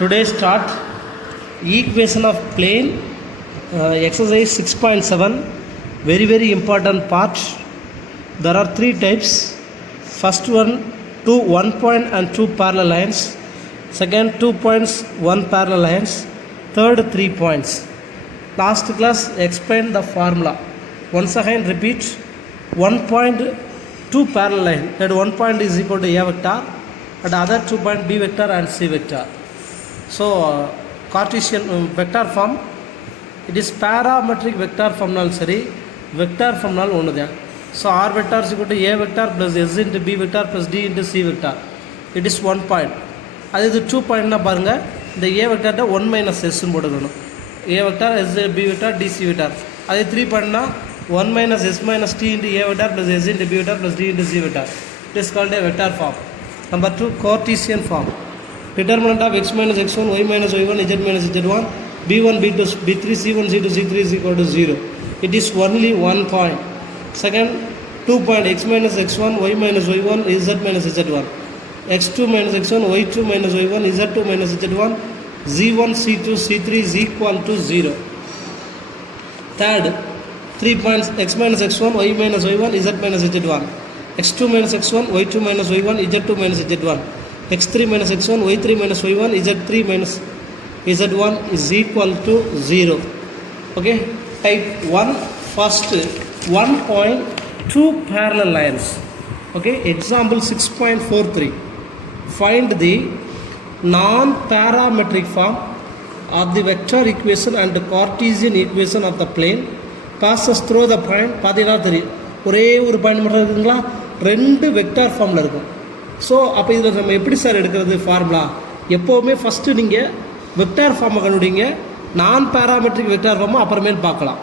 Today start equation of plane exercise 6.7 very important part. There are three types. First one, 1 point and 2 parallel lines. Second, 2 points 1 parallel lines. Third, 3 points. Last class explained the formula. Once again repeat. 1 point 2 parallel line, that 1 point is equal to A vector, and other 2 point B vector and C vector. So Cartesian vector form, it is parametric vector form nal sari, vector form nal one there. So R vector is equal to A vector plus S into B vector plus D into C vector. It is 1 point. That is 2 point na parunga, the A vector 1 minus S nu podukano. A vector S B vector D C vector. That is 3 point na 1 minus S minus T into A vector plus S into B vector plus D into C vector. It is called a vector form. Number 2, Cartesian form. Determinant of x minus x1, y minus y1, z minus z1, b1, b2, b3, c1, c2, c3 is equal to 0. It is only 1 point. Second, 2 point x minus x1, y minus y1, z minus z1, x2 minus x1, y2 minus y1, z2 minus z1, z1, c2, c3 is equal to 0. Third, 3 points x minus x1, y minus y1, z minus z1, x2 minus x1, y2 minus y1, z2 minus z1, x3 minus x1, y3 minus y1, z3 minus z1 is equal to 0. Okay, type 1, first 1 point 2 parallel lines. Okay, example 6.43. Find the non-parametric form of the vector equation and the Cartesian equation of the plane passes through the point. பார்த்தீங்கன்னா தெரியும், ஒரே ஒரு point மட்டும் இருக்குங்களா, ரெண்டு vector ஃபார்மில் இருக்கும். So அப்போ இதில் நம்ம எப்படி சார் எடுக்கிறது ஃபார்முலா? எப்போவுமே ஃபஸ்ட்டு நீங்கள் வெக்டார் ஃபார்மை கண்டுபிடிங்க, நான் பேராமெட்ரிக் வெக்டார் ஃபார்மை அப்புறமேல் பார்க்கலாம்.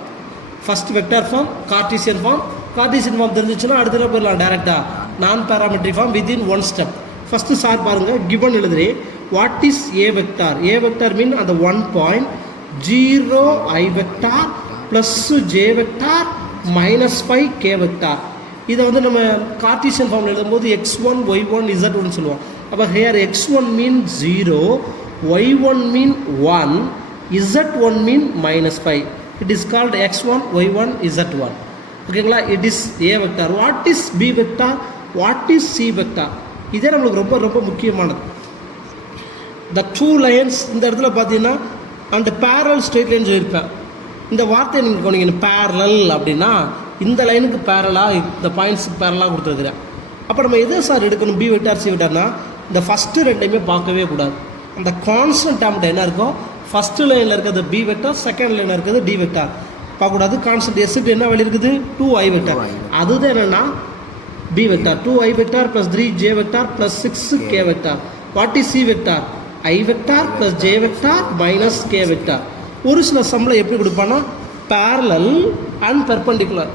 First vector form Cartesian form. Cartesian form தெரிஞ்சிச்சுன்னா அடுத்த போயிடலாம் டேரெக்டாக non parametric form within 1 step. First sir பாருங்கள், கிவன் எழுதுறே what is a vector. A vector mean அந்த 1 point 0 I vector plus J vector minus 5 K vector. இதை வந்து நம்ம கார்டீசியன் ஃபார்மில் எழுதும்போது x1 y1 z1 சொல்லுவோம். அப்போ here x1 mean 0, y1 mean 1, z1 mean minus 5. It is called x1 y1 z1. ஓகேங்களா? It is a vector. What is B vector, what is C vector? இதே நம்மளுக்கு ரொம்ப ரொம்ப முக்கியமானது. த டூ லைன்ஸ் இந்த இடத்துல பார்த்தீங்கன்னா அந்த பேரல் ஸ்ட்ரெயிட் லைன் சொல்லியிருப்பேன். இந்த வார்த்தையை நீங்கள் கொண்டீங்க பேரலல் அப்படின்னா இந்த லைனுக்கு பேரலாக இந்த பாயிண்ட்ஸுக்கு பேரலாக கொடுத்துருக்குறேன். அப்போ நம்ம எதை சார் எடுக்கணும், பி வெக்டார் சி வெக்டார்னா இந்த ஃபஸ்ட்டு ரெண்டையுமே பார்க்கவே கூடாது. அந்த கான்ஸ்டன்ட் டேர்ம்கிட்ட என்ன இருக்கும், ஃபஸ்ட்டு லைனில் இருக்கிறது பி வெக்டார், செகண்ட் லைனில் இருக்கிறது டி வெக்டார் பார்க்கக்கூடாது. கான்ஸ்டன்ட் எஸ்க்கு என்ன வேல்யூ இருக்குது, 2i வெக்டார். அதுதான் என்னென்னா b vector 2i vector plus 3j vector plus 6k vector. What is C vector, i vector plus j vector minus k vector. ஒரு சில சம்பளம் எப்படி கொடுப்பான்னா பேரலல் அண்ட் பெர்பெண்டிகுலர்.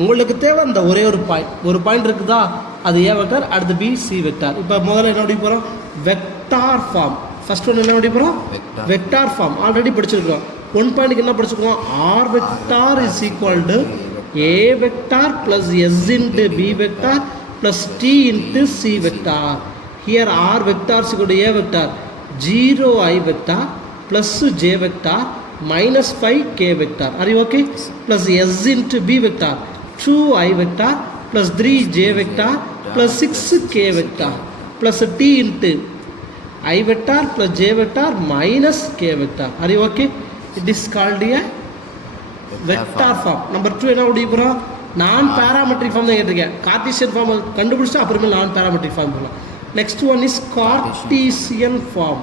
உங்களுக்கு தேவை அந்த ஒரே ஒரு பாயிண்ட் இருக்குதா, அது ஏ வெக்டார், அடுத்து பி சி வெக்டார். இப்போ முதல்ல என்ன பண்ணி போகிறோம், வெக்டார் ஃபார்ம். ஃபர்ஸ்ட் ஒன்று என்ன பண்ணி போகிறோம், வெக்டார் ஃபார்ம் ஆல்ரெடி படிச்சிருக்கோம். 1 பாயிண்ட்டுக்கு என்ன படிச்சிருக்கோம், R vector is equal to A vector plus S into B vector plus D into c vector. Here r vector is equal to A vector 0i vector plus J vector minus 5k vector. Are you okay? Plus s into b vector 2i vector plus 3j vector plus 6k vector plus t into I vector plus j vector minus k vector. Are you okay? It is called a vector form. Number 2 என்ன முடிய போகிறோம், non parametric form தான் கேட்டிருக்கேன். Cartesian form கண்டுபிடிச்சா அப்புறமே நான் parametric form போகலாம். Next one is Cartesian form.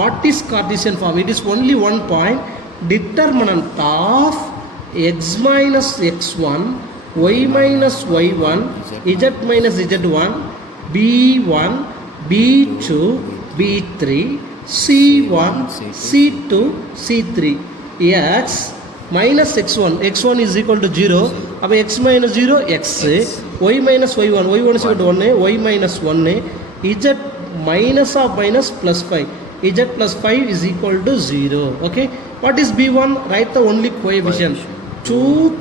What is Cartesian form? It is only 1 point. Determinant of x minus x1, y minus y1, z minus z1, b1, b2, b3, c1, c2, c3, x minus x1, x1 is equal to 0. அப்போ x minus 0 x, y minus y1, y1 is equal to 1, y minus 1, z minus of minus plus 5, z plus 5 is equal to 0. Okay, what is b1? Write the only coefficient 2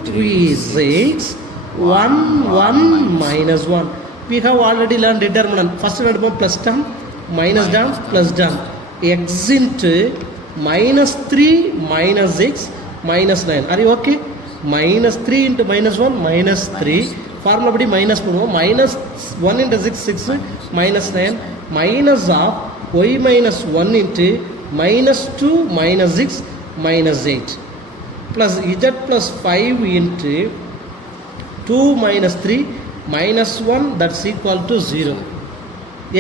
3 6 1 1 minus 1. We have already learned determinant. First எடுப்போம் plus term, minus term, plus term. x into minus 3 minus x minus 9. Are you okay? Minus 3 into minus 1 minus 3. Formula படி minus பண்ணுவோம். Minus 1 into 6 minus 9 minus of y minus 1 into minus 2 minus 6 minus 8 plus z plus 5 into 2 minus 3 minus 1, that's equal to 0.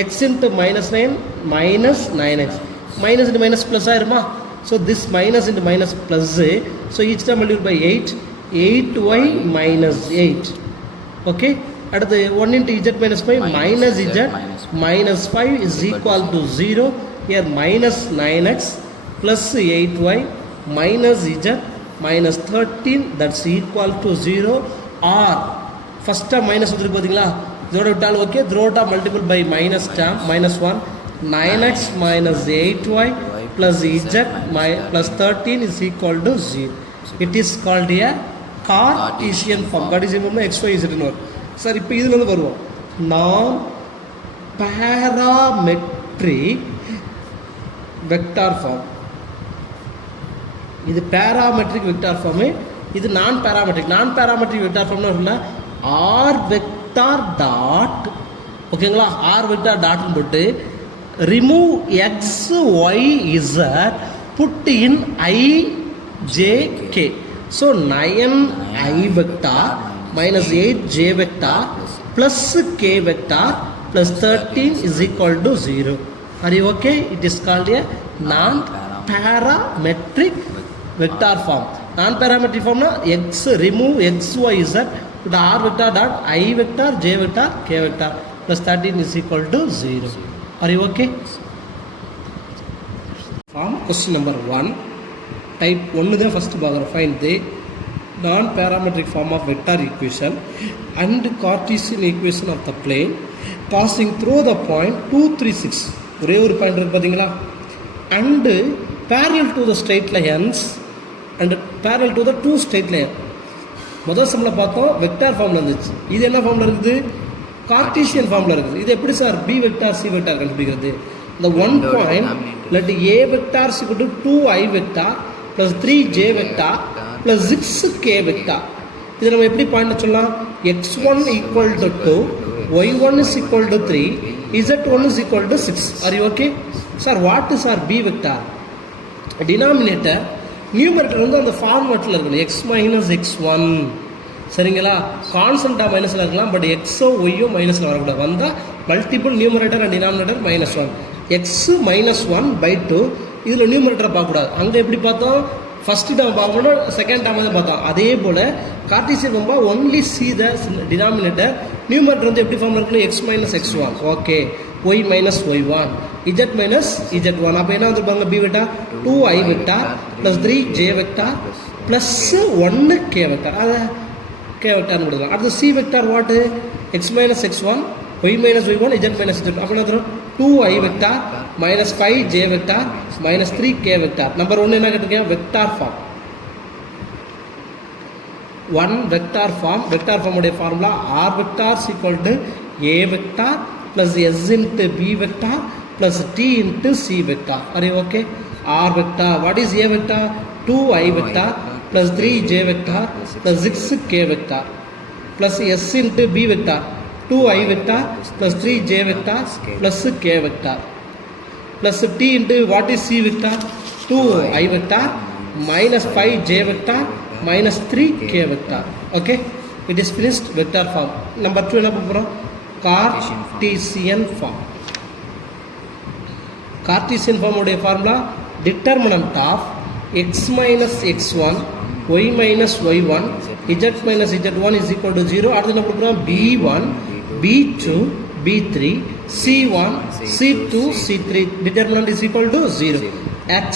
X into minus 9 minus 9x. Minus into minus plus ஆயிருமா? So this minus into minus plus, so each time multiplied by 8, 8y minus 8. Okay, அடுத்து 1 into z minus 5 minus z minus 5 is equal to 0. Here minus 9x plus 8y minus z minus 13, that's equal to 0. Or first term minus வந்துருக்கு பார்த்தீங்களா, இதோட விட்டாலும் okay, இதோட multiple by minus term minus 1, 9x minus 8y plus z plus 13 is equal to 0. It is called a Cartesian form. Cartesian form x, y, z ன்னு வரும். Sir இப்போ இதுலேருந்து வருவோம். நான் parametric vector form. இது parametric vector form, இது நான் parametric. நான் parametric vector formனா இருக்குன்னா r vector dot, ஓகேங்களா, r vector dot போட்டு remove x, y, z, put in I, j, k. So 9i vector minus 8j vector plus k vector plus 13 is equal to 0. Are you okay? It is called a non-parametric vector form. Non-parametric form na x, remove x, y, z, put r vector dot I vector, j vector, k vector plus 13 is equal to 0. Are you okay? Form question number 1. Type 1 the first பார்க்குறோம். Find the non-parametric form of vector equation and Cartesian equation of the plane passing through the point 2, 3, 6. ஒரே ஒரு point இருக்கு பார்த்தீங்களா, and parallel to the straight lines and parallel to the two straight lines. முதல் சம்மில் பார்த்தோம் vector ஃபார்மில் இருந்துச்சு. இது என்ன ஃபார்மில் இருக்குது? கார்டீசியன் ஃபார்மில் இருக்குது. இது எப்படி sir b vector C vector கண்டுபிடிக்கிறது? இந்த 1 point let a vector is equal to 2i vector plus 3j vector plus 6k vector. இது நம்ம எப்படி பாயிண்ட் சொல்லலாம்? x1 equal to 2, y1 is equal to 3, z1 is equal to 6. Are you okay? Sir, what is our b vector? Denominator numerator வந்து அந்த ஃபார்மேட்டில் இருக்கணும், x minus x1. சரிங்களா, கான்ஸ்டண்ட்டாக மைனஸில் இருக்கலாம், பட் எக்ஸோ ஒய்யோ மைனஸில் வரக்கூடாது. வந்தால் multiple numerator and denominator -1. X -1/2 இதில் நியூமரேட்டரை பார்க்கக்கூடாது. அங்கே எப்படி பார்த்தோம்? ஃபஸ்ட்டு டேம் பார்க்கணும், செகண்ட் டேம் வந்து பார்த்தோம். அதே போல் Cartesian form only see the denominator. Numerator வந்து எப்படி ஃபார்ம் இருக்கணும்? x minus x1. Okay, y minus y1, z minus z1. அப்போ என்ன வந்து பாருங்க, b vector 2i vector plus 3j vector plus 1k vector. அதை k வெக்டார்னு கொடுக்கலாம். அடுத்து c வெக்டார் வாட்டு? x minus x1, y minus y1, z minus z2. அப்போ என்ன தரும்? 2i vector minus 5j vector minus 3k vector. Number 1 என்ன கேட்டிருக்கேன்? Vector form. 1 vector form. Vector ஃபார்முடைய formula r vector is equal to a vector plus s into b vector plus t into c vector. Are you okay? R vector, what is a vector? 2i vector plus 3j vector plus 6k vector plus s into b vector 2i vector plus 3j vector plus k vector plus t into what is c vector? 2i vector minus 5j vector minus 3k vector. Okay, it is finished vector form. Number 2 என்ன பார்க்க போறோம்? Cartesian form. Cartesian form உடைய formula determinant of x minus x1, y minus y1, z minus z1 is equal to 0. அடுத்து என்ன பார்க்குறோம்? b1, b2, b3, c1, c2, c3. Determinant is equal to 0. x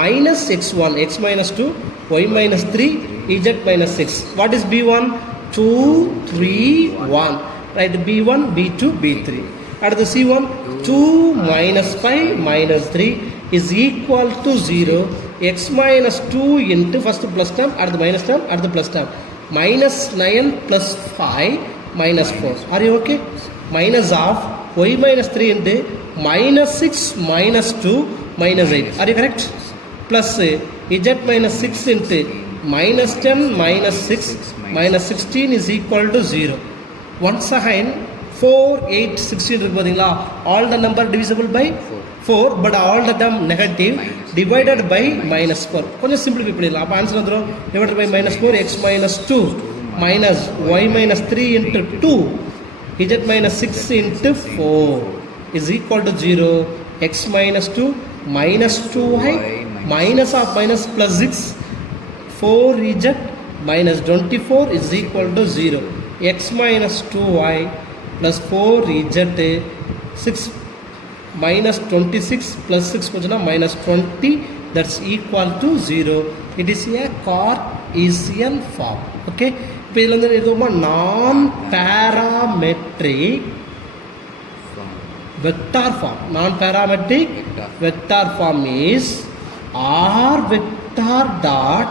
minus x1, x minus 2, y minus 3, z minus 6. What is b1? 2, 3, 1. Right, b1, b2, b3. அடுத்து c1, 2 minus 5 minus 3 is equal to 0. X minus 2 into first plus term, அடுத்து minus term, அடுத்து plus term. Minus 9 plus 5 minus 4. Are you okay? Minus of y minus 3 into minus 6 minus 2 minus 8. Are you correct? Plus z minus 6 into minus 10 minus 6 minus 16 is equal to 0. Once again 4, 8, 16 இருக்கு பாத்தீங்களா? All the number divisible by 4 but all the term negative divided by minus 4. கொஞ்சம் simplify பண்ணிடலாம். அப்ப answer வந்துரும் divided by minus 4 x minus 2 minus y minus 3 into 2 z minus 6 into 4 is equal to 0. X minus 2 minus 2y minus of minus plus 6 4z minus 24 is equal to 0. X minus 2y plus 4z 6 minus 26 plus 6 போச்சுன்னா minus 20 that's equal to 0. It is a Cartesian form. Okay, இப்போ இதில் வந்து எதுவுமா non parametric vector form. Non-parametric vector form is R vector dot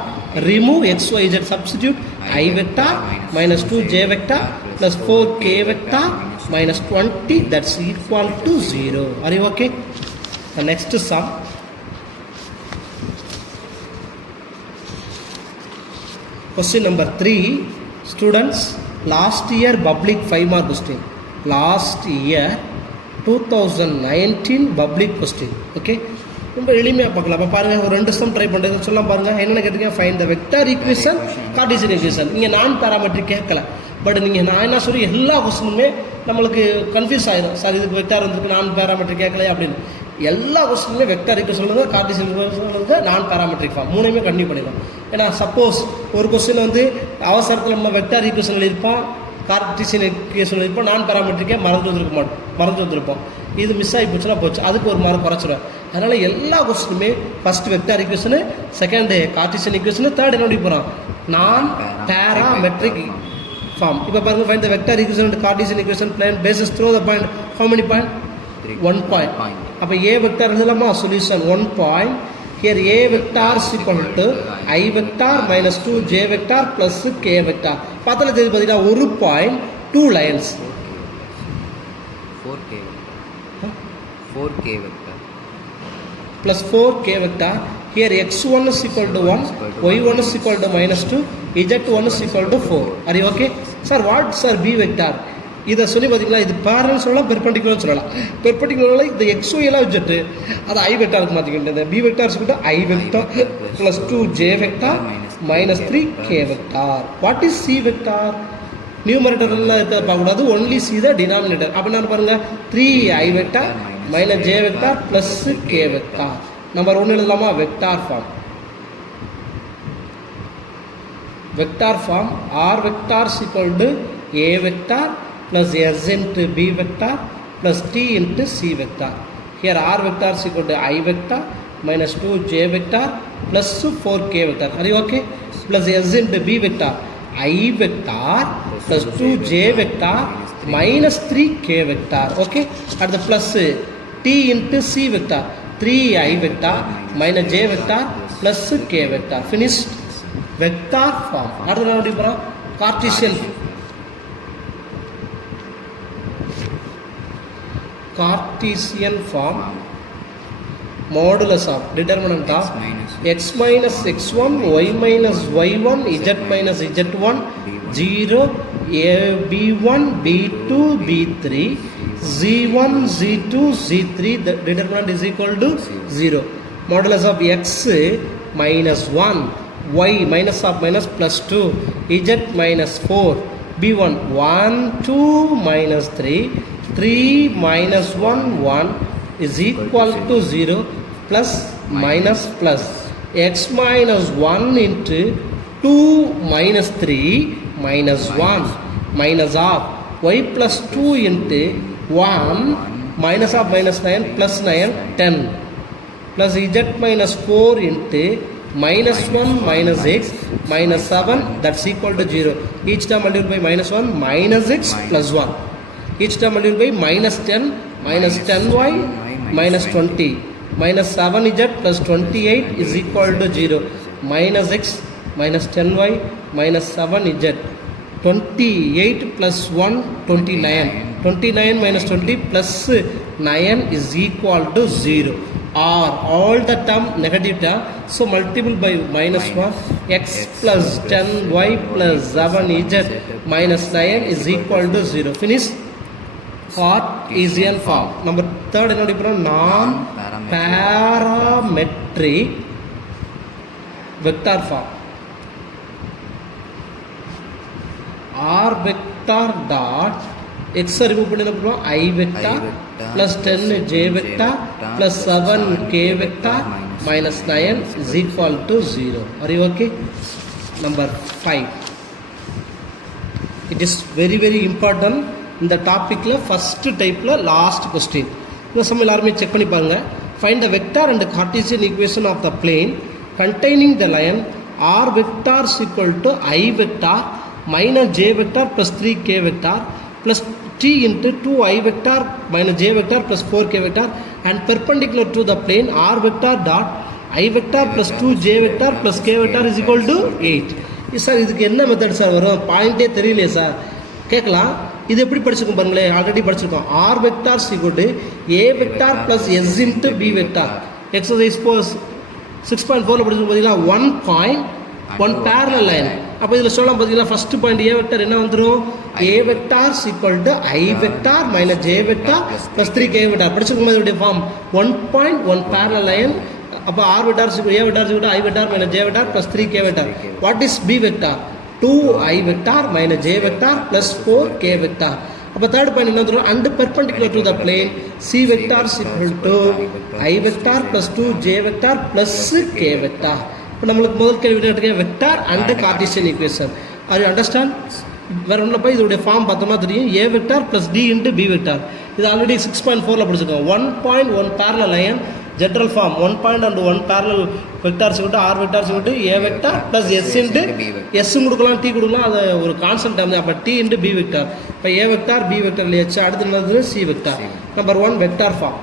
remove x, y, z, substitute I vector minus 2j vector plus 4k vector minus 20 that's equal to 0. Are you okay? The next sum. Question number 3. Students, last year public 5 mark question. Last year 2019 public question. Okay, ரொம்ப எளிமையாக பார்க்கலாம். அப்போ பாருங்கள், ஒரு 2 some try பண்ணுறது சொல்லலாம். பாருங்கள் என்னென்ன கேட்டிருக்கேன், find the vector equation, Cartesian equation. நீங்கள் நான் பேராமெட்ரிக் கேட்கல, பட் நீங்கள் நான் என்ன சொல்லி எல்லா கொஸ்டினுமே நம்மளுக்கு கன்ஃபியூஸ் ஆகிடும். சார் இதுக்கு வெக்டார் வந்துருக்கு, நான் பேராமெட்ரிக் கேட்கலையா அப்படின்னு. எல்லா கொஸ்டினுமே vector equation Cartesian equation non parametric form மூணுமே கண்டினியூ பண்ணிடலாம். ஏன்னா சப்போஸ் ஒரு கொஸ்டின் வந்து அவசரத்தில் நம்ம வெக்டார் ஈக்குவேஷன் எழுதியிருப்போம், கார்ட்டீசியன் ஈக்குவேஷன் இப்போ நான் பேராமெட்ரிக்கே மறந்து வந்திருப்போம். இது மிஸ் ஆகி போச்சுன்னா போச்சு, அதுக்கு ஒரு மார்க் குறைச்சிடும். அதனால் எல்லா கொஸ்டினுமே first vector equation, second Cartesian equation, third என்ன பண்ணி போகிறோம், நான் பேராமெட்ரிக் ஃபார்ம். இப்போ பாருங்கள், find the vector equation and Cartesian equation plane passes through the point. How many point? 1 point. அப்போ ஏ வெக்டார் எழுதலாமா? Solution 1 point. Here a vector is equal to I vector minus 2j vector plus k vector. பார்த்தாலே தெரியுது பார்த்தீங்கன்னா 1 point 2 lines 4k vector plus 4k vector. Here x1 is equal to 1, y1 is equal to minus 2, z1 is equal to 4. Are you okay? Sir, what sir b vector? இதை சொல்லி பார்த்தீங்களா, இது barrel சொல்லலாம், perpendicular சொல்லலாம். பெர்பெண்டிகுலரில் இந்த XY எல்லாம் வச்சுட்டு அதை ஐ வெக்டாருக்கு மாற்றிக்கிட்டு பி வெக்டார் சொல்லிட்டு I vector plus 2j vector minus 3k vector. What is C vector? நியூமரேட்டர்லாம் பார்க்கக்கூடாது, ஒன்லி சி த டினாமினேட்டர். அப்போ என்ன பாருங்கள், 3i vector minus j vector plus k vector. Number 1 எழுதலாமா? Vector form. Vector form R vector equal to a vector plus s into b vector plus t into c vector. Here r vector is equal to I vector minus 2j vector plus 4k vector. Are you okay? Plus s into b vector I vector plus 2j vector minus 3k vector. Okay? At the plus t into c vector 3I vector minus j vector plus k vector. Finished? Vector form. அடுத்த Cartesian Cartesian form. Modulus of determinant of x minus x1 y minus y1 z minus z1 0 a b1 b2 b3 z1 z2 z3. The determinant is equal to 0. Modulus of x minus 1 y minus of minus plus 2 z minus 4 b1 1 2 minus 3 3 minus 1 1 is equal to 0 plus minus plus x minus 1 into 2 minus 3 minus 1 minus of y plus 2 into 1 minus of minus 9 plus 9 10 plus z minus 4 into minus 1 minus x minus 7 that's equal to 0. Each term multiplied by minus 1 minus x plus 1. Each term multiplied by minus 10 minus 10y minus 20 minus 7z plus 28 is equal to 0. Minus x minus 10y minus 7z 28 plus 1 29 29 minus 20 plus 9 is equal to 0. Or all the term negative term, so multiple by minus 1, x plus 10, y plus 7, z minus 9 is equal to 0. Finish. Cartesian form. Number third, non-parametric vector form. R vector dot x remove பண்ணி I vector plus 10 j vector plus 7 k vector minus 9 is equal to 0. Are you okay? Number 5. It is very very important. இந்த டாப்பிக்கில் first டைப்பில் last question இந்த sum எல்லாருமே check பண்ணி பாருங்கள். Find the vector and Cartesian equation of the plane containing the line r vector equal to I vector minus j vector plus 3k vector plus t into 2i vector minus j vector plus 4k vector and perpendicular to the plane r vector dot I vector plus 2j vector plus k vector is equal to 8. Sir இதுக்கு என்ன method sir வரும்? பாயிண்டே தெரியலையே sir. கேட்கலாம். இது எப்படி படிச்சிருக்கோம் பாருங்களேன், already படிச்சிருக்கோம். R vector equal to A vector plus S into B vector. Exercise 6.4ல் படிச்சிருக்கோம் பார்த்தீங்களா. 1 parallel line. அப்போ இதில் சொல்லலாம் பார்த்தீங்களா, ஃபர்ஸ்ட் பாயிண்ட் ஏ வெக்டார் என்ன வந்துடும்? A vector equal to I vector minus J vector plus 3k vector. படிச்சிருக்கும் போது ஃபார்ம் 1.1 parallel line. அப்போ R vector A vector equal to I vector minus J vector plus 3k vector. What is B vector? 2i vector minus J vector plus 4k vector. அப்போ third point என்ன வந்துடும்? And perpendicular to the plane C vector equal to I vector plus 2j vector plus k vector. இப்போ நம்மளுக்கு முதல் கேள்வி கேட்டிருக்க vector and Cartesian equation. Are you understand? வேறு ஒன்றில் போய் இதோடைய ஃபார்ம் பார்த்தோம்னா தெரியும். A vector plus D into B vector. இது ஆல்ரெடி 6.4ல் படிச்சிருக்கோம். 1.1 parallel line general form 1.1 parallel vector சொல்லிட்டு ஆர் வெக்டார் சொல்லிட்டு A vector plus S into S கொடுக்கலாம் டி கொடுக்கலாம். அது ஒரு கான்செப்ட் வந்து அப்போ டி இன்ட்டு பி வெக்டார். இப்போ ஏ வெக்டார் பி வெக்டார் இல்லையாச்சு. அடுத்து என்னது? C vector. Number 1 vector form.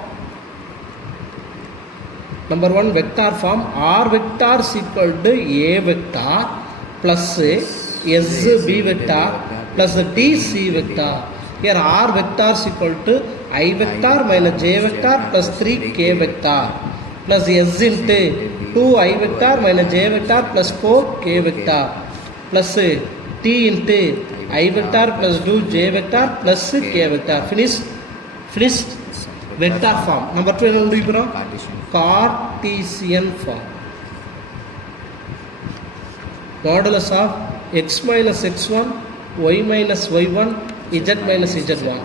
Number 1 vector form R vector is equal to A vector plus S B vector plus D C vector. Here R vector is equal to I vector minus J vector plus 3k vector plus S into 2I vector minus J vector plus 4k vector plus T into I vector plus 2J vector plus k vector. Finished. Vector form. Number 2 என்ன முடிக்கிறோம்? Cartesian form. Modulus of x minus x1, y minus y1, z minus z1,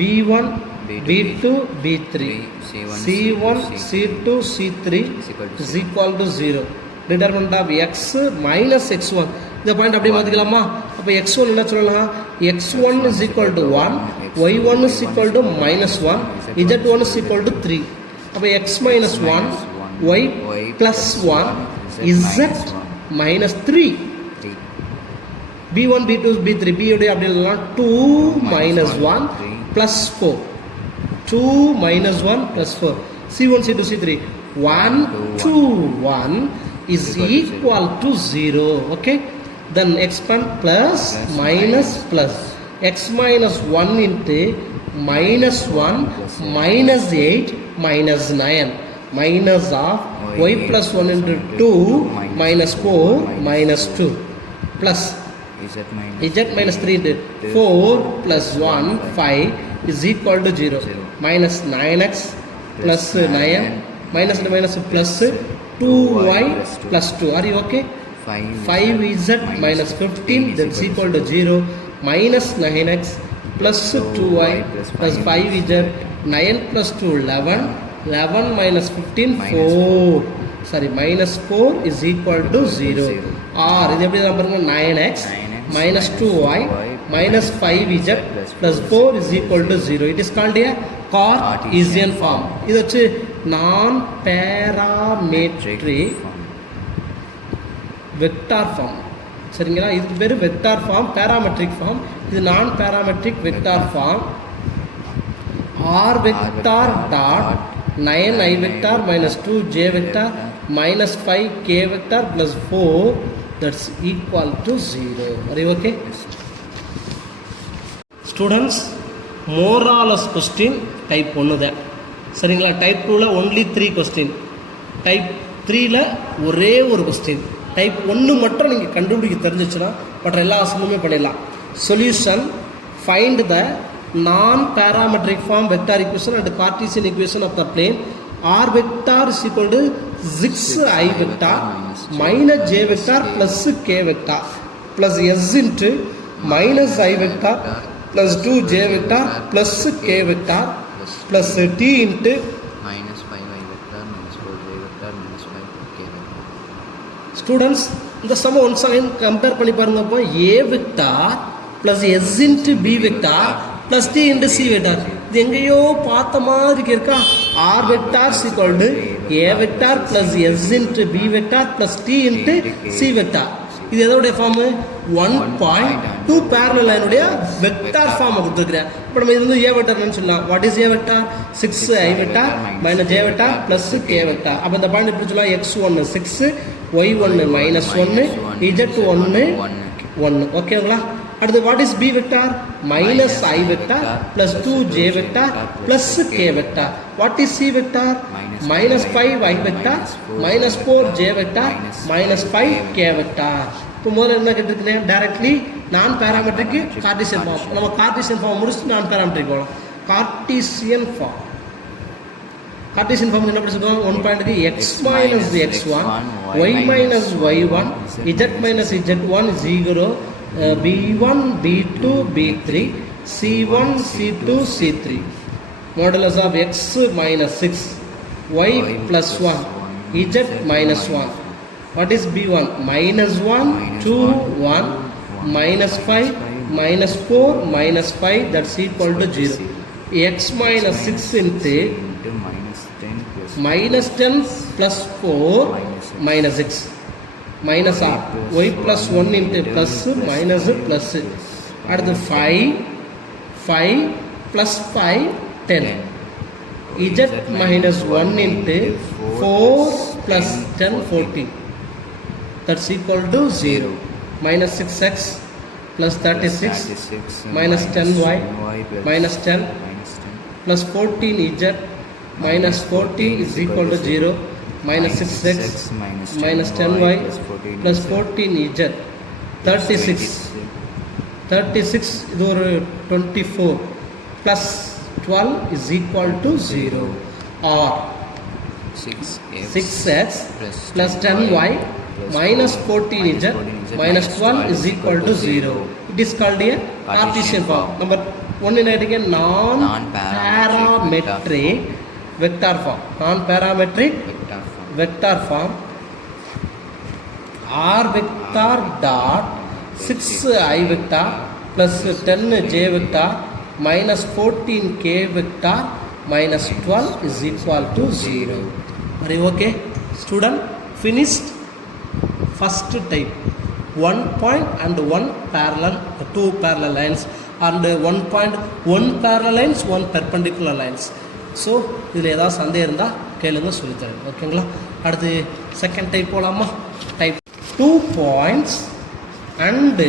b1, b2, b3, c1, c2, c3 is equal to 0. Determinant of x minus x1. இந்த point அப்படியே மாற்றிக்கலாமா? அப்போ x1 என்ன சொல்லலாம்? x1 is equal to 1, y1 is equal to minus 1, z1 is equal to 3. அப்போ x minus 1, y plus 1, z minus 3. b1, b2, b3, b உடைய அப்படி இல்லைனா 2 minus 1 plus 4. 2 minus 1 plus 4. c1, c2, c3. 1, 2, 1 is equal to 0. Okay? Then expand plus minus plus. X minus 1 into minus 1 minus 8 minus 9 minus of y plus 1 into 2 minus 4 minus 2 plus z minus 3 into 4 plus 1 5 is equal to 0 minus 9x plus 9 minus and minus plus 2y plus 2. Are you okay? 5z minus 15 that's equal to 0 minus 9x plus 2y plus 5z 9 plus 2 11 11 minus 15 4 sorry minus 4 is equal to 0 or இது எப்படி தான் பாருங்க 9x minus 2y minus 5z plus 4 is equal to 0. It is called a Cartesian form. இது வச்சு non-parametric vector form. சரிங்களா? இதுக்கு பேர் vector form, parametric form. இது non parametric vector form. R vector dot 9i vector minus 2j vector minus 5k vector plus 4 that's equal to 0. Are you okay? Students, more or less question type 1 தான். சரிங்களா? Type 2ல் only 3 question, type 3ல் ஒரே ஒரு question. Type 1 மட்டும் நீங்கள் கண்டுபிடிக்க தெரிஞ்சிச்சுன்னா மற்ற எல்லா அசைன்மெண்ட்டுமே பண்ணிடலாம். Solution: find the non parametric form vector equation and Cartesian equation of the plane R vector is equal to 6I vector minus J vector plus K vector plus S into minus I vector plus 2J vector plus K vector plus T into minus 5I vector minus 4J vector minus 5K vector. Students, இந்த சம once again compare பண்ணி பாருங்க. அப்போ A vector plus S into B vector plus T into C vector. இது எங்கேயோ பார்த்த மாதிரி இருக்கா? R vector is equal to A vector plus S into B vector plus T into C vector. இது எதோடைய form? 1.2 parallel லைனுடைய vector ஃபார்மை கொடுத்துருக்கிறேன். இப்போ நம்ம இது வந்து A வெக்டார்னு சொல்லலாம். What is A vector? 6I vector minus J vector plus K vector. அப்போ இந்த பாயிண்ட் எப்படி சொல்லலாம்? x1 6, y1 -1, z1 1. ஓகேங்களா? அடுத்து what is B vector? Minus I vector plus 2J vector plus K vector. What is C vector? Minus 5I vector minus 4J vector minus 5K vector. இப்போ முதல்ல என்ன கேட்டிருக்கேன்? டைரக்ட்லி நான் பேராமெட்ரிக்கு Cartesian form. நம்ம Cartesian form முடிச்சுட்டு நான் parametric போகலாம். Cartesian form என்ன படிச்சிருக்கோம்? 1 x minus x1 y minus y1 z minus z1 0 b1 b2 b3 c1 c2 c3 modulus of x minus 6 y plus 1 z minus 1. What is b1? minus 1 2 1 minus 5 minus 4 minus 5, that's equal to 0. X minus 6 into minus 10 plus 4 minus 6 minus r. Y plus 1 into plus minus plus. அடுத்து 5 plus 5 10. Z minus 1 into 4 plus 10 14. That's equal to 0. Minus 6x plus 36 minus 10y minus 10 plus 14z minus 40 is equal to 0. Minus 6x minus 10y plus 14z 36 இது ஒரு 24 plus 12 is equal to 0. Or 6x plus 10y minus 14z minus 12 is equal to 0. It is called a Cartesian form. Number 1 in again non-parametric vector form. Non-parametric vector form. R vector dot 6I vector plus 10J vector minus 14K vector minus 12 is equal to 0. Are you okay? Student, finished first type. 1 point and 1 parallel, 2 parallel lines and 1 point, 1 parallel lines, 1 perpendicular lines. So இதில் ஏதாவது சந்தேகம் இருந்தால் கேளுங்க, சொல்லித்தரேன். ஓகேங்களா? அடுத்து second type போகலாமா? Type 2 points and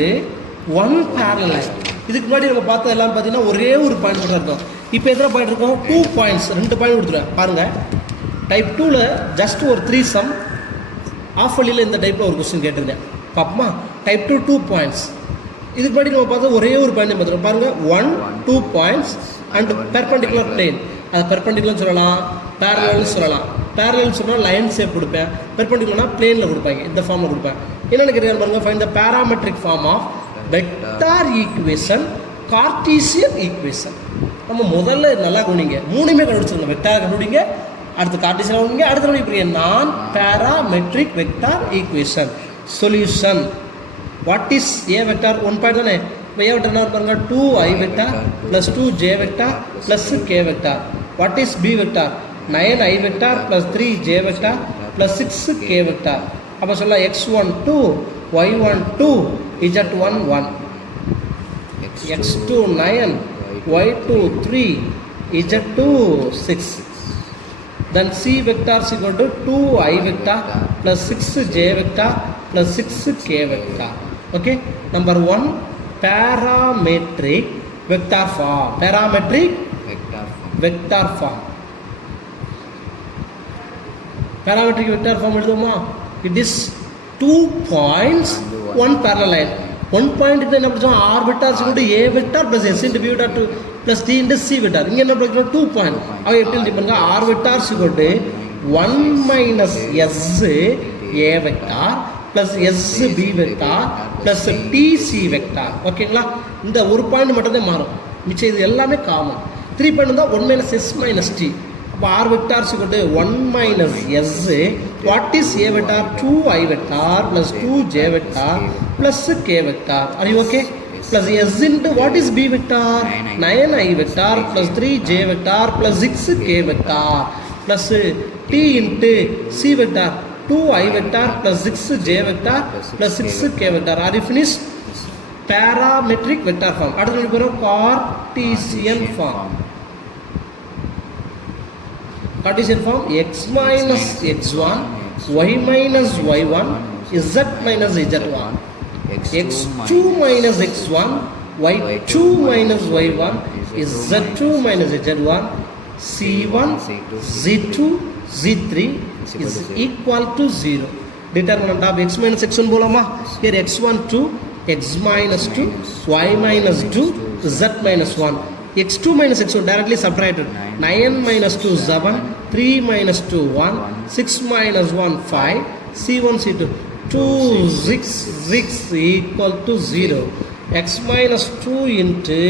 1 parallel line. இதுக்கு முன்னாடி நம்ம பார்த்தது எல்லாம் பார்த்தீங்கன்னா ஒரே ஒரு பாயிண்ட் மட்டும் இருக்கும். இப்போ எத்தனை பாயிண்ட் இருக்கும்? 2 பாயிண்ட்ஸ், 2 பாயிண்ட் கொடுத்துருவேன் பாருங்கள். டைப் 2ல் ஜஸ்ட் ஒரு 3 சம் ஆஃப் வழியில் இந்த டைப்பில் ஒரு கொஸ்டின் கேட்டிருந்தேன். பார்ப்போமா? Type 2 2 points. இதுக்கு முன்னாடி நம்ம பார்த்தா ஒரே ஒரு பாயிண்ட் பார்த்துருக்கோம் பாருங்கள். 1 2 பாயிண்ட்ஸ் அண்ட் பெர்பெண்டிகுலர் பிளேன். அது பெர்பெண்டிகுலர்னு சொல்லலாம், பேரலல்னு சொல்லலாம். பேரலல்னு சொன்னால் லைன் ஷேப் கொடுப்பேன், பெர்பெண்டிகுலர்னா பிளேனில் கொடுப்பாங்க, இந்த ஃபார்மில் கொடுப்பேன். என்னென்னு கேட்குறேன் பாருங்கள். Find the parametric form of vector equation Cartesian equation. நம்ம முதல்ல நல்லா கவனிங்க, 3மே கண்டுபிடிச்சிருங்க. வெக்டார் கண்டுபிடிங்க, அடுத்து கார்ட்டீசியன் கண்டுபிடிங்க, அடுத்து கண்டுபிடிங்க non parametric vector equation. Solution: what is a vector? 1 point தானே. இப்போ ஏ வெக்டார் என்ன பாருங்க? 2I vector plus 2J vector plus K vector. What is B vector? 9I vector plus 3J vector plus 6K vector. அப்போ சொல்ல x1 2 y1 2 z1 1 x2 9 y2 3 z2 6. Then C vector is equal to 2I vector plus 6J vector plus 6K vector. Okay. Number 1, parametric vector form. Parametric vector form. vector form. Parametric vector form எழுதுமா? It is 2 points, one parallel line. One point is என்ன படிச்சோம்? R vector is equal to A vector plus S into B vector plus T into C vector. இங்க என்ன படிக்கிறோம்? 2 point. அவ எப்படி எழுதிப்பாங்க? R vector is equal to 1 minus S A vector plus S B vector plus T C vector. ஓகேங்களா? இந்த ஒரு point மட்டும் தான் மாறும். மிச்சம் இது எல்லாமே காமன். 3 பாயிண்ட் தான் 1 minus S minus T. அப்போ R vector is equal to 1 minus S. What is A vector? 2I vector plus 2J vector plus K vector. Are you okay? Plus S into what is B vector? 9I vector plus 3J vector plus 6K vector plus T into C vector 2I vector plus 6J vector plus 6K vector. Are you finished? Parametric vector form. அடுத்து Cartesian form. Cartesian form x minus x1, y minus y1, z minus z1, x2 minus x1, y2 minus y1, z2 minus z1, c1, z2, z3 is equal to 0. Determinant of x minus x1 बोला here x1 2, x minus 2, y minus 2, z minus 1. x2 minus x1 directly subtracted. 9 minus 2 7, 3 minus 2 1, 6 minus 1 5, c1 c2 2 6 6 equal to 0. X minus 2 into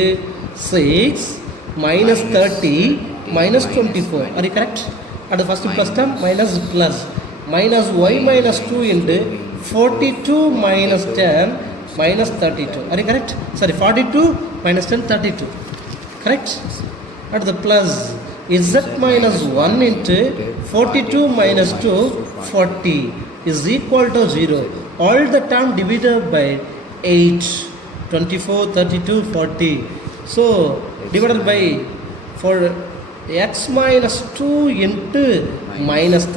6 minus 30 minus 24. Are you correct? At the first plus term minus plus minus y minus 2 into 42 minus 10 minus 32. Are you correct? Sorry, 42 minus 10 32. Correct? At the plus z minus 1 into 42 minus 2 40 is equal to 0. All the term divided by 8 24 32 40. So divided by for x minus 2 into minus 3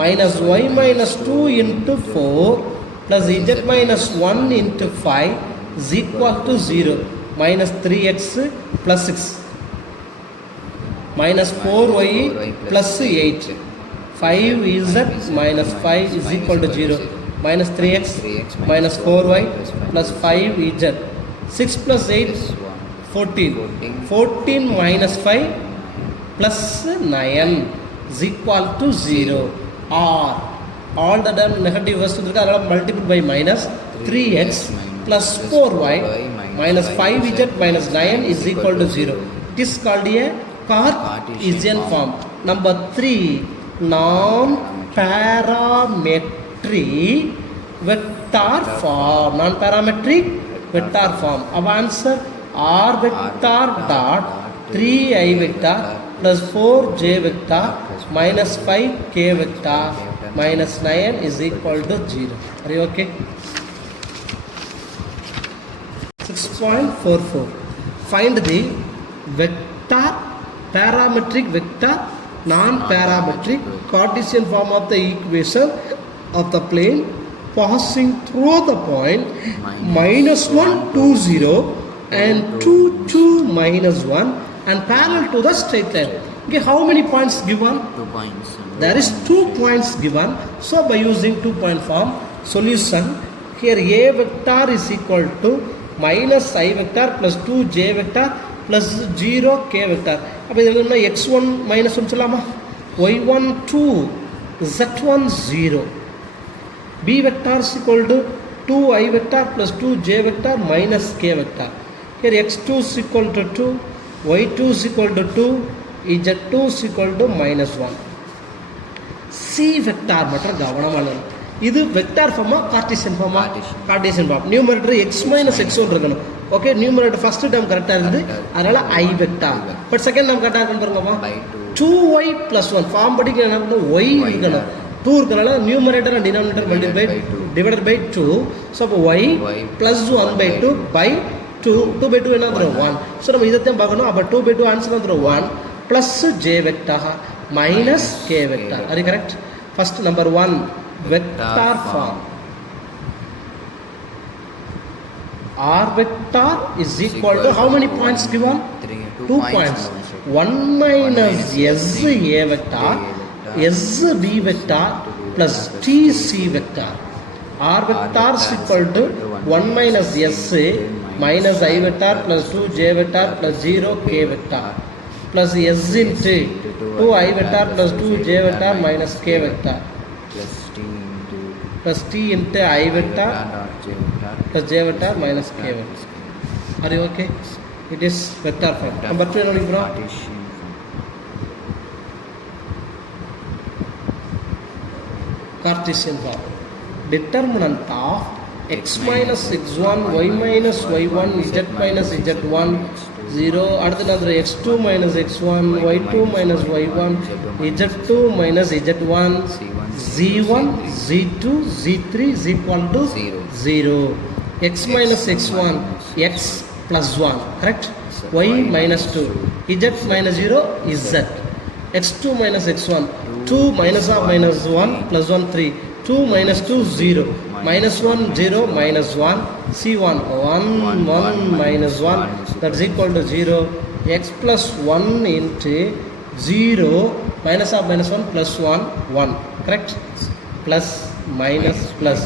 minus y minus 2 into 4 plus z minus 1 into 5 is equal to 0. Minus 3x plus 6 minus 4y plus 8 5z minus 5 is equal to 0. Minus 3x minus 4y plus 5z 6 plus 8 14 14 minus 5 plus 9 is equal to 0. Or all the term negative was multiplied by minus 3x plus 4y minus 5z minus 9 is equal to 0. It is called a Cartesian form. Number 3, non-parametric vector form. Non-parametric vector form. Our answer R vector dot 3I vector plus 4J vector minus 5K vector minus 9 is equal to 0. Are you okay? 6.44. Find the vector, parametric vector, non-parametric Cartesian form of the equation of the plane passing through the point minus 1 2 0 and 2 2 minus 1 and parallel to the straight line. Okay, how many points given? 2 points. There is 2 points given. So by using 2 point form, solution here A vector is equal to minus I vector plus 2J vector plus 0K vector. அப்போ இதில் என்ன x1 minus 1 சொல்லாமா? y1 2 z1 0. B vector is equal to 2I vector plus 2J vector minus K vector. Here x2 is equal to 2, y2 is equal to 2, z2 is equal to minus 1. C vector மட்டும் கவனமாக இது vector ஃபார்மா Cartesian ஃபார்மா? Cartesian form. Numerator x minus x1 இருக்கணும். Okay, numerator first term கரெக்டாக இருக்குது, அதனால I vector. But second term கரெக்டாக இருக்குன்னு பாருங்கம்மா. 2y plus 1 ஃபார்ம் படிக்க என்ன பண்ணணும்? y இருக்கணும். 2 இருக்கனால numerator and denominator multiply divided by 2. So அப்போ y plus 1 by 2 by 2. 2 by 2 என்ன வந்துடும்? 1. ஸோ நம்ம இதைத்தான் பார்க்கணும். அப்போ 2 by 2 ஆன்சர் வந்துடும் 1 plus j vector minus k vector. Are you correct? First number 1 vector form. R vector is equal to how many points given? 2 points. 1 minus S A vector, S B vector plus T C vector. R vector is equal to 1 minus S minus I vector plus 2 J vector plus 0 K vector plus S into 2 I vector plus 2 J vector minus K vector plus T into I vector plus J vector minus K vector. Are you okay? It is vector form. Number 2 என்ன bro? Cartesian form. Determinant of x minus x1, y minus y1, z minus z1, 0. அடுத்தது x2 minus x1, y2 minus y1, z2 minus z1, z1, z2, z3 is equal to 0. X minus x1, x plus 1, correct? Y minus 2, z minus 0 is z. x2 minus x1, 2 minus of minus 1 plus 1, 3. 2 minus 2, 0. Minus 1, 0, minus 1. C1, 1, 1 minus 1. That's equal to 0. X plus 1 into 0. Minus of minus 1 plus 1, 1. Correct? Plus, minus, plus.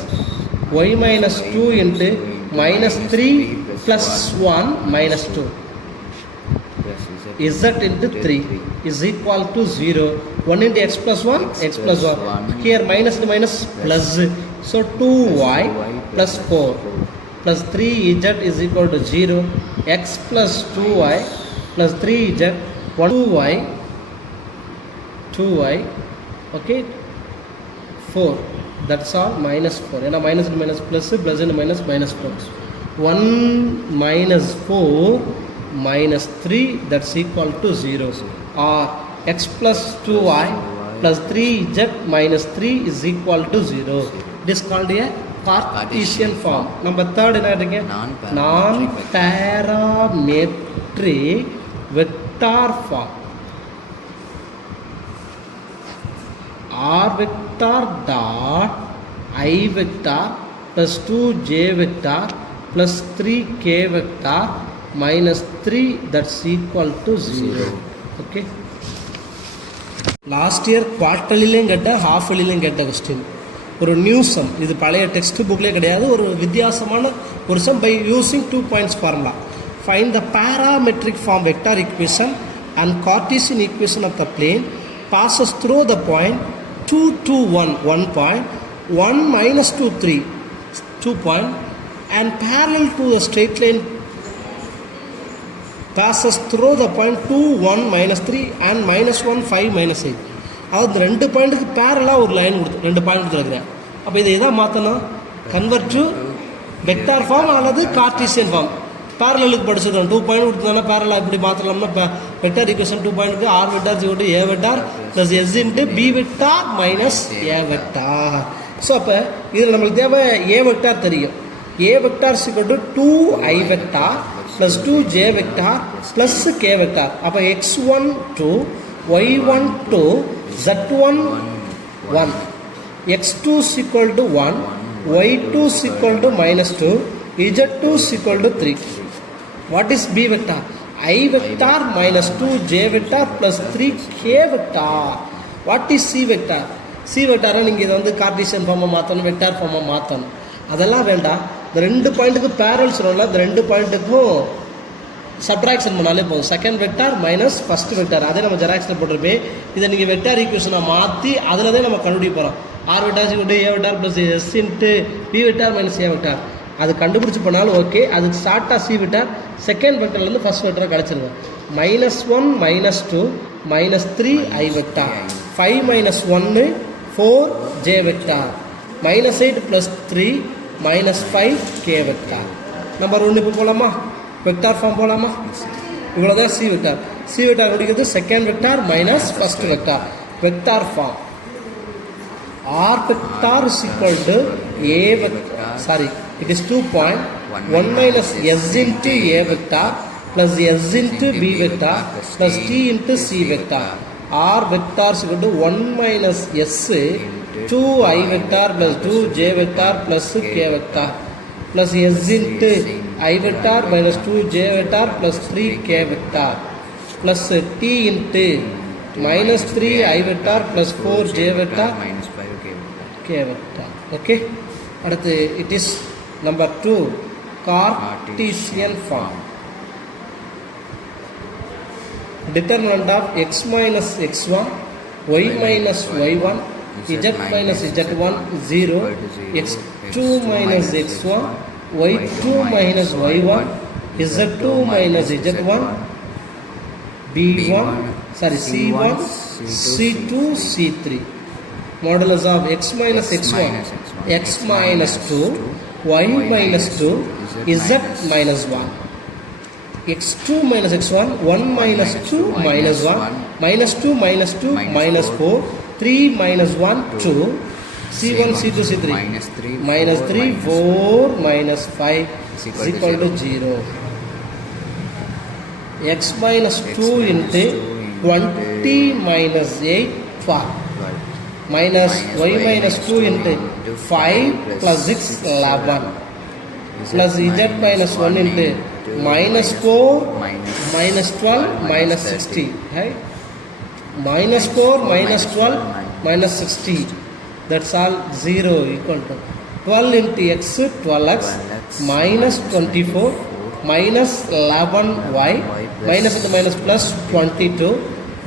Y minus 2 into minus 3 plus 1 minus 2. Z into 3 is equal to 0. 1 into x plus 1, x plus 1. Here minus to minus plus. So 2y plus 4 plus 3z is equal to 0. X plus 2y plus 3z 2y okay 4. That's all. Minus 4. And minus to minus plus and minus 4. 1 minus 4 minus 3, that's equal to 0. Or x plus 2y plus 3z minus 3 is equal to 0. It is called a Cartesian form. Number 3 non-parametric vector form. R vector dot I vector plus 2j vector plus 3k vector minus 3, that's equal to 0. Okay. Last year குவார்ட்டர்லிலையும் கேட்டேன், half இயர்லிலையும் கேட்ட question. ஒரு new some, இது பழைய text புக்லேயே கிடையாது, ஒரு வித்தியாசமான ஒரு sum by using 2 points formula. Find the parametric form vector equation and Cartesian equation of the plane passes through the point 2, 2, 1, 1 point, 1 minus 2, 3, 2 point, and parallel to the straight line passes through the point 2, 1, minus 3 and minus 1, 5, minus 8. அதாவது 2 பாயிண்ட்டுக்கு பேரலாக ஒரு line கொடுத்து 2 point கொடுத்துருக்குறேன். அப்போ இதை எதாவது மாற்றணும், கன்வெர்ட் டு வெக்டார் ஃபார்ம் அல்லது கார்ட்டீசியன் ஃபார்ம். பேரலுக்கு படிச்சிருக்கோம், 2 பாயிண்ட் கொடுத்தோம்னா பேரலாக இப்படி மாற்றலாம்னா இப்போ வெக்டார் ஈக்குவேஷன் 2 பாயிண்ட்டுக்கு R vector equal A vector plus S into B vector minus A vector. So அப்போ இதில் நம்மளுக்கு தேவை ஏ வெக்டார் தெரியும். A vector equal to 2i vector plus 2j vector plus k vector. அப்போ x1 2, y1 2, z1 1, x2 is equal to 1, y2 is equal to minus 2, z2 is equal to 3. What is b vector? I vector minus 2j vector plus 3k vector. What is c vector? c vector நீங்கள் இதை வந்து Cartesian ஃபார்மை மாற்றணும், vector ஃபார்மை மாற்றணும். அதெல்லாம் வேண்டாம். இந்த 2 பாயிண்ட்டுக்கு பேரல் சொல்லல, இந்த 2 பாயிண்ட்டுக்கும் சப்ட்ராக்ஷன் பண்ணாலே போதும். Second vector minus first vector, அதே நம்ம ஜெராக்ஸில் போட்டிருப்பேன். இதை நீங்கள் வெக்டார் ஈக்குவேஷனை மாற்றி அதில் தான் நம்ம கண்டுபிடிக்க போகிறோம். R vector equal A vector plus S into B vector minus A vector. அது கண்டுபிடிச்சி பண்ணாலும் ஓகே. அதுக்கு ஸ்டார்ட்டாக சி வெக்டார், செகண்ட் வெக்டார்லேருந்து ஃபர்ஸ்ட் வெக்டார் கிடச்சிருங்க. -1 -2 -3 I vector, 5 - 1 4 J vector, -8 + 3 -5 K vector. Number 1 இப்போ போகலாமா? வெக்டார் ஃபார்ம் போகலாமா? இவ்வளோ தான் சி வெக்டார். சி வெக்டார் முடிக்கிறது second vector minus first vector. Vector form R vector is equal to A vector, sorry, it is 2 point 1 minus S into A vector plus S into B vector plus T into C vector. R vector is equal to 1 minus S 2 I vector plus 2 J vector plus K vector. plus s into I vector minus 2j vector plus 3k vector plus t into minus 3 I vector plus 4j vector minus 5k vector. k vector. Okay. அடுத்து it is number 2 Cartesian form. Determinant of x minus x1, y minus y1, z minus z1 0, x2 minus x1, y2 minus y1, z2 minus z1, b1 sorry c1, c2, c3. Modulus of x minus x1, x minus 2, y minus 2, z minus 1. x2 minus x1, 1 minus 2 minus 1, minus 2 minus 2 minus 4, 3 minus 1 2, c1 c2 c3, minus 3 4 minus 5 is equal to 0. x minus 2 into 20 minus 8 4, minus y minus 2 into 5 plus 6 11, plus z minus 1 into minus 4 minus 12 minus 60, right? Minus 4 minus 12 minus 60, that's all 0 equal to 12 into x 12x minus 24 minus 11y minus into minus plus 22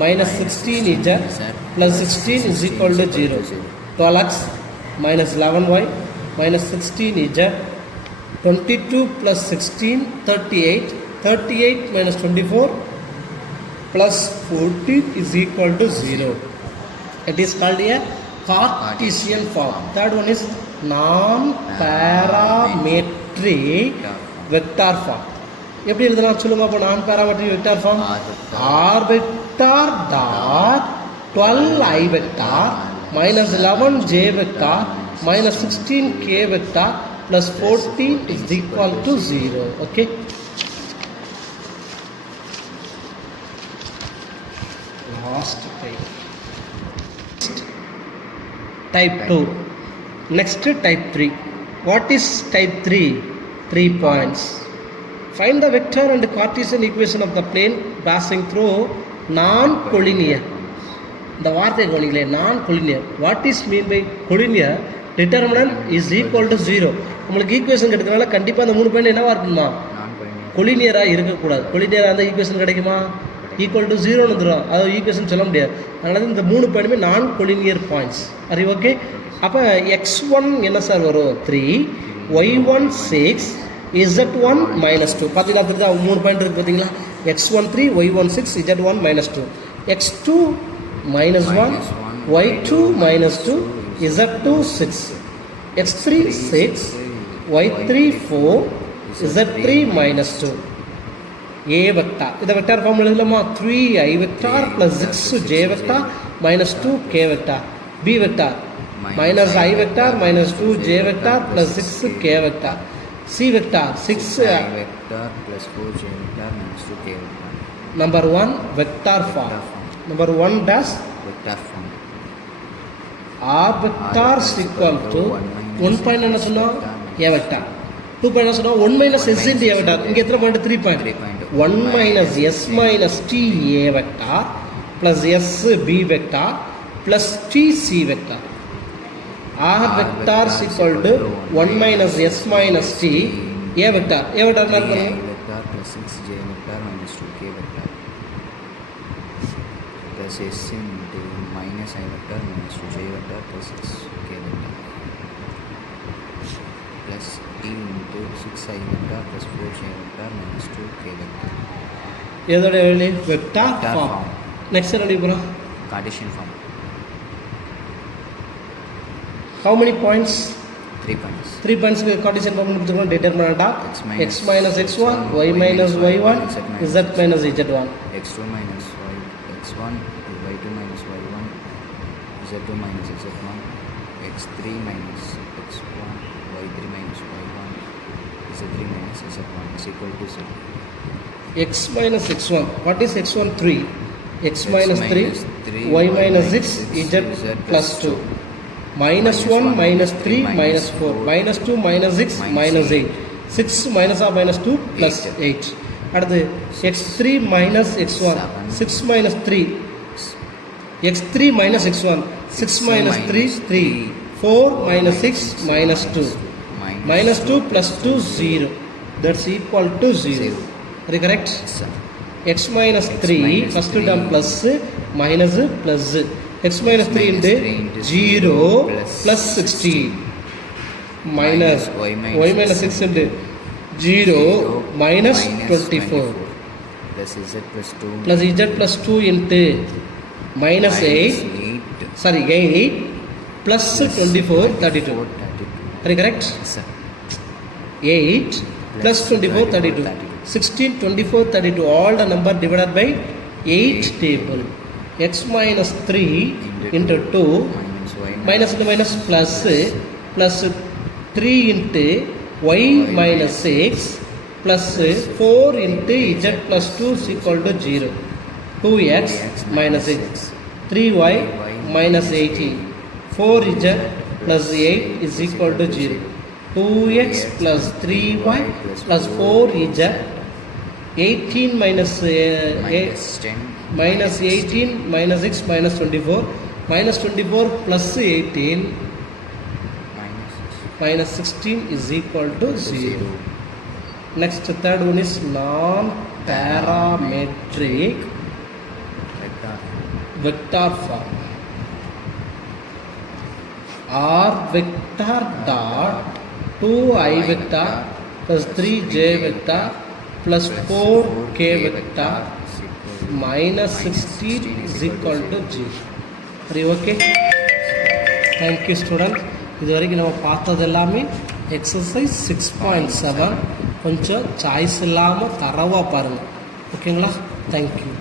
minus 16 z plus 16 is equal to 0. 12x minus 11y minus 16 z, 22 plus 16 38, 38 minus 24 plus 14 is equal to 0. It is called a Cartesian form. Third one is non-parametric vector form. எப்படி எழுதலாம் சொல்லுங்க? அப்போ நான் parametric vector form r vector dot 12 I vector minus 11 j vector minus 16 k vector plus 14 is equal to 0. Okay. Last type 2. Next type 3. What is type 3? 3 points. Find the vector and Cartesian equation of the plane passing through non-collinear. இந்த வார்த்தை கவனிங்களே, non collinear. What is mean by collinear? Determinant is equal to 0. உங்களுக்கு equation கிடைக்கிறதுனால கண்டிப்பாக அந்த 3 point என்னவா இருக்குமா? கொலினியராக இருக்கக்கூடாது. கொலினியராக அந்த ஈக்குவேஷன் கிடைக்குமா? ஈக்குவல் டு 0ன்னு வந்துடும். அது ஈக்குவேஷன் சொல்ல முடியாது. அதனால இந்த 3 பாயிண்ட்டுமே நான் கொலினியர் பாயிண்ட்ஸ். அது ஓகே. அப்போ x1 என்ன சார் வரும்? 3, y1 6, z1 minus 2. பார்த்தீங்களா? தெரியுதா? 3 பாயிண்ட் இருக்குது பார்த்தீங்களா? x1 3, y1 6, z1 minus 2. x2 minus 1, y2 minus 2, z2 6, x3 6, y3 4, z3 minus 2. a vector. இதை வெக்டார் ஃபார்ம் எழுதலாமா? 3i vector plus 6j vector minus 2k vector. b vector minus I vector minus 2j vector plus 6k vector. c vector 6i vector plus 4j vector minus 2k vector. Number 1 vector form. Number 1 dash vector form. r vector is equal to 1 point என்ன சொன்னோம்? a vector. 2 point என்ன சொன்னோம்? 1 minus s into a vector. இங்கே எத்தனை point? 3 point. 1 minus s minus t a vector plus s b vector plus t c vector. r vector is equal to 1 minus s minus t a vector. a vector என்ன பண்ணுங்க? vector plus 6j vector minus 2k vector plus s into minus I vector minus 2j vector plus 6k vector plus t into 6i vector plus 4j vector minus 2k vector. இதோட வெளி vector form. Next என்ன போறோம்? Cartesian form. How many points? 3 points. 3 points Cartesian form கொடுத்துக்கணும். determinant of x minus x1, y minus y1, z minus z1. x2 minus y x1, y2 minus y1, z2 minus z1, x3 minus x1, y3 minus y1, z3 minus z1 is equal to 0. x minus x1. What is x1? 3. x minus 3, y minus 6, z plus 2. -1 -3 -4 -2 -6 -8 6 minus or minus 2 plus 8 அடுத்து x3 minus x1 6 minus 3 x3 minus x1 6 minus 3 3 4 minus 6 minus 2 minus 2 plus 2 0 that's equal to 0 are you correct? Yes, sir. x minus 3 first term plus minus plus x minus 3 into 0 plus 16 minus y minus 6 into 0 minus 24 plus z plus 2 plus z plus 2 into minus 8 sorry 8 plus 24 32 are you correct? Yes, sir. 8 plus 24 32 16 24 32 all the number divided by 8 table x minus 3 into 2 minus into minus plus plus 3 into y minus 6 plus 4 into z plus 2 is equal to 0 2x minus 6 3y minus 18 4z plus 8 is equal to 0 2x plus 3y plus 4z 18 minus 10 minus 18 minus 6 minus 24 minus 24 plus 18 minus 16 is equal to 0. Next third one is non-parametric vector form. R vector dot 2i vector plus 3j vector plus 4k vector minus 16 is equal to 0. Are you okay? Thank you students. இது வரைக்கும் நம்ம பார்த்தது எல்லாமே exercise 6.7 கொஞ்சம் choice இல்லாமல் தரவாக பாருங்கள் ஓகேங்களா தேங்க்யூ